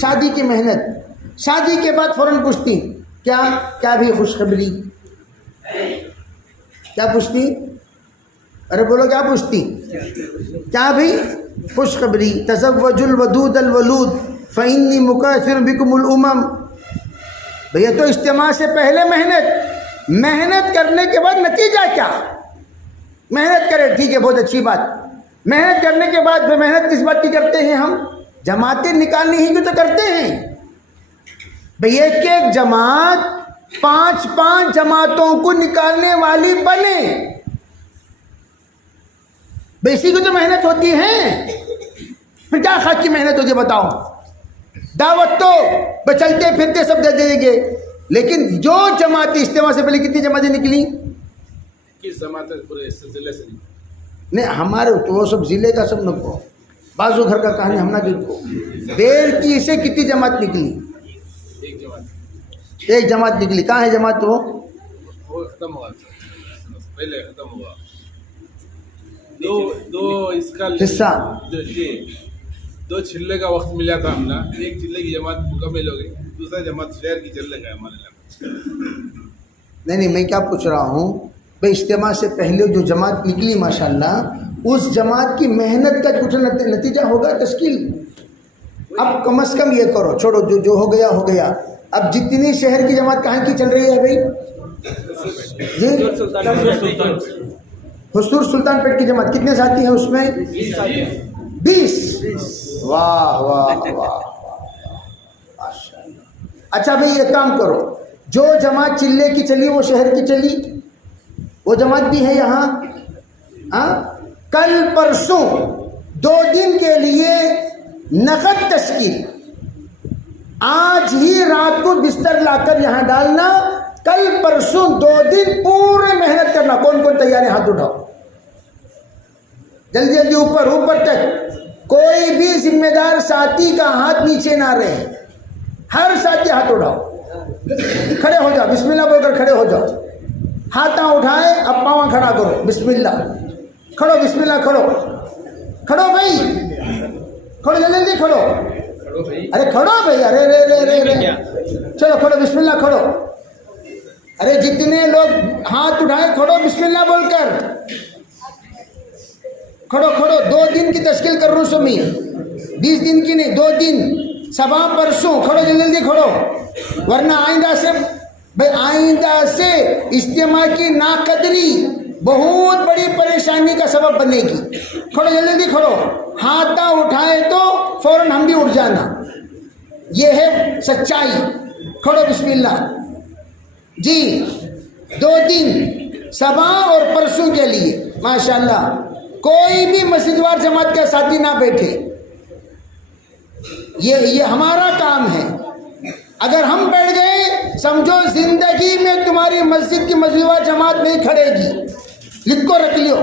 شادی کی محنت، شادی کے بعد فوراً پوچھتی کیا بھی خوشخبری، کیا پوچھتی؟ ارے بولو کیا پوچھتی؟ کیا بھی خوشخبری، تزوج الودود الولود فإنی مکاثر بکم الامم۔ بھیا تو اجتماع سے پہلے محنت کرنے کے بعد نتیجہ کیا؟ محنت کرے ٹھیک ہے، بہت اچھی بات، محنت کرنے کے بعد محنت کس بات کی کرتے ہیں ہم؟ جماعتیں نکالنی ہی کی تو کرتے ہیں بھئی، ایک جماعت 5 جماعتوں کو نکالنے والی بنے، بھئی اسی کی تو محنت ہوتی ہے، پھر کیا خاکی محنت ہوتی ہے بتاؤ؟ دعوت تو چلتے پھرتے سب دے دیں گے، لیکن جو جماعت اجتماع سے پہلے کتنی جماعتیں نکلی؟ کس جماعت پورے ضلع سے نہیں ہمارے تو وہ سب ضلع کا سب نہ کو، بازو گھر کا کہانی ہم نہ کو، دیر کی سے کتنی جماعت نکلی؟ ایک جماعت نکلی۔ کہاں ہے جماعت؟ وہ ختم ہوا، پہلے ختم ہوا، دو اس کا حصہ، دو چلے کا وقت ملا تھا ہم نا، ایک چلے کی جماعت مکمل ہو گئی، دوسرا جماعت شہر کی چل رہا ہے ہمارے علاقے۔ نہیں میں کیا پوچھ رہا ہوں بھائی، اجتماع سے پہلے جو جماعت نکلی ماشاءاللہ، اس جماعت کی محنت کا کچھ نتیجہ ہوگا تشکیل۔ اب کم از کم یہ کرو، چھوڑو جو ہو گیا ہو گیا، اب جتنی شہر کی جماعت کہاں کی چل رہی ہے بھائی؟ جی حضور سلطان پیٹ کی جماعت کتنے ساتھی ہیں اس میں؟ 20۔ واہ واہ واہ ماشاءاللہ۔ اچھا بھائی یہ کام کرو، جو جماعت چلے کی چلی وہ شہر کی چلی، وہ جماعت بھی ہے یہاں، کل پرسوں 2 دن کے لیے نقد تشکیل، آج ہی رات کو بستر لا کر یہاں ڈالنا، کل پرسوں 2 دن پورے محنت کرنا۔ کون تیار ہے؟ ہاتھ اٹھاؤ، جلدی جلدی اوپر تک، کوئی بھی ذمہ دار ساتھی کا ہاتھ نیچے نہ رہے، ہر ساتھی ہاتھ اٹھاؤ، کھڑے ہو جاؤ، بسم اللہ بول کر کھڑے ہو جاؤ، ہاتھ اٹھائے، اب پاؤں کھڑا کرو، بسم اللہ، کھڑو، بسم اللہ، کھڑو بھائی، کھڑو جلدی کھڑو، ارے کھڑو بھائی، ارے چلو کھڑو، بسم اللہ کھڑو، ارے جتنے لوگ ہاتھ اٹھائے کھڑو بسم اللہ بول کر، کھڑو 2 دن کی تشکیل کر رہا ہوں سمی، 20 دن کی نہیں، 2 دن، صبح پرسوں، کھڑو جلدی کھڑو، ورنہ آئندہ سے اجتماع کی ناقدری بہت بڑی پریشانی کا سبب بنے گی۔ کھڑو جلدی کھڑو، ہاتھ اٹھائے تو فوراً ہم بھی اٹھ جانا، یہ ہے سچائی۔ کھڑو بسم اللہ، جی 2 دن صبح اور پرسوں کے لیے ماشاءاللہ کوئی بھی مسجد وار جماعت کا ساتھی نہ بیٹھے. یہ ہمارا کام ہے. اگر ہم بیٹھ گئے سمجھو زندگی میں تمہاری مسجد کی مسجد وار جماعت نہیں کھڑے گی. لکھ کو رکھ لیو.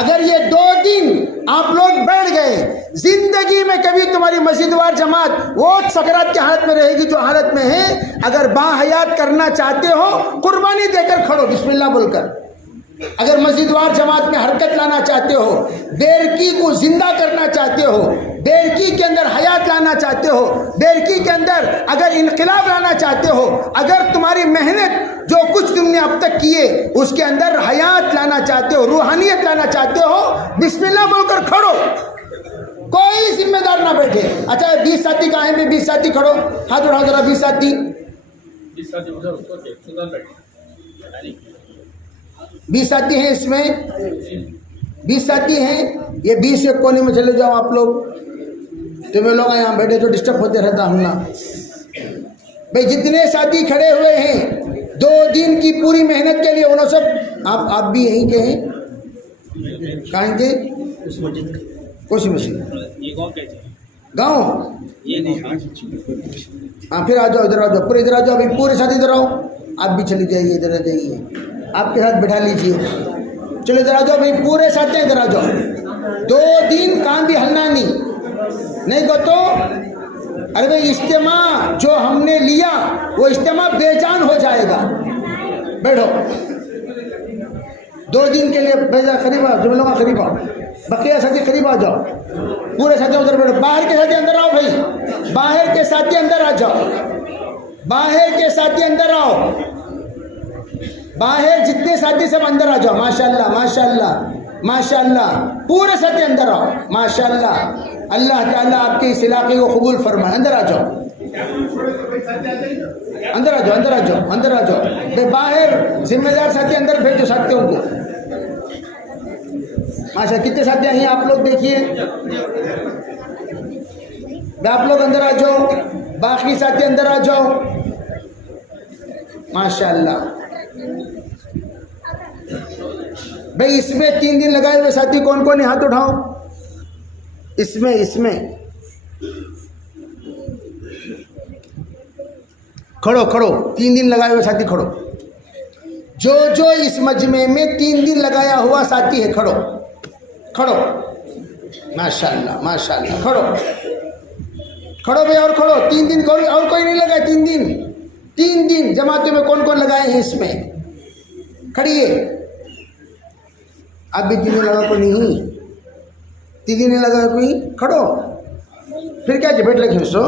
اگر یہ 2 دن آپ لوگ بیٹھ گئے زندگی میں کبھی تمہاری مسجد وار جماعت وہ سکرات کی حالت میں رہے گی جو حالت میں ہے. اگر باحیات کرنا چاہتے ہو قربانی دے کر کھڑو بسم اللہ بول کر. اگر مسجد وار جماعت میں حرکت لانا چاہتے ہو, بیرکی کو زندہ کرنا چاہتے ہو, بیرکی کے اندر حیات لانا چاہتے ہو, بیرکی کے اندر اگر انقلاب لانا چاہتے ہو, اگر تمہاری محنت جو کچھ تم نے اب تک کیے اس کے اندر حیات لانا چاہتے ہو, روحانیت لانا چاہتے ہو, بسم اللہ بول کر کھڑو. کوئی ذمہ دار نہ بیٹھے. اچھا 20 ساتھی کہاں ہیں؟ 20 ساتھی کھڑو, ہاتھ اٹھاؤ ذرا. 20 ساتھی 20 ساتھی ہیں اس میں 20 ساتھی ہیں. یہ 20 ایک کونے میں چلے جاؤ آپ لوگ. تمہیں لوگ یہاں بیٹھے تو ڈسٹرب ہوتے رہتا ہوں نا بھائی. جتنے ساتھی کھڑے ہوئے ہیں 2 دن کی پوری محنت کے لیے انہوں سب آپ بھی یہیں کے ہیں. کہیں گے کچھ مسجد یہ گاؤں کیسے گاؤں. یہ نہیں ہاں پھر آ جاؤ ادھر آ جاؤ. پورے ادھر آ جاؤ. ابھی پورے ساتھ ادھر آؤ. آپ بھی چلی جائیے ادھر آ جائیے. آپ کے ساتھ بٹھا لیجئے. چلو ادھر آ جاؤ بھائی. پورے ساتھ ادھر آ جاؤ. 2 دن کام بھی ہلنا نہیں کو تو ارے بھائی اجتماع جو ہم نے لیا وہ اجتماع بے جان ہو جائے گا. بیٹھو 2 دن کے لیے بھیجا قریب آؤ. جو لوگ قریب آؤ. بقیہ ساتھی قریب آ جاؤ. پورے ساتھی ادھر بیٹھو. باہر کے ساتھی اندر آؤ بھائی. باہر کے ساتھی اندر آ جاؤ. باہر کے ساتھی اندر آؤ. باہر جتنے ساتھی سب اندر آ جاؤ. ماشاءاللہ ماشاءاللہ ماشاءاللہ. پورے ساتھی اندر آؤ. ماشاءاللہ. اللہ تعالیٰ آپ کے اس علاقے کو قبول فرمائے. اندر آ جاؤ. اندر آ جاؤ. اندر آ جاؤ. اندر آ جاؤ. باہر ذمہ دار ساتھی اندر بھیجو ساتھیوں کو. ماشاء کتنے ساتھی ہیں آپ لوگ دیکھیے. آپ لوگ اندر آ جاؤ. باقی ساتھی اندر آ جاؤ. ماشاءاللہ. بھائی اس میں 3 دن لگائے ہوئے ساتھی کون کون ہے؟ ہاتھ اٹھاؤ. اس میں کھڑو 3 دن لگائے ہوئے ساتھی کھڑو. جو اس مجمع میں 3 دن لگایا ہوا ساتھی ہے کھڑو. ماشاءاللہ ماشاءاللہ. کھڑو بھائی. اور کھڑو. 3 دن اور کوئی نہیں لگائے. 3 دن جماعتوں میں کون لگائے ہیں اس میں؟ کھڑیے. اب بھی 3 دن لگا کوئی نہیں. 3 دن نہیں لگا کوئی. کھڑو. پھر کیا بیٹھ لگے سو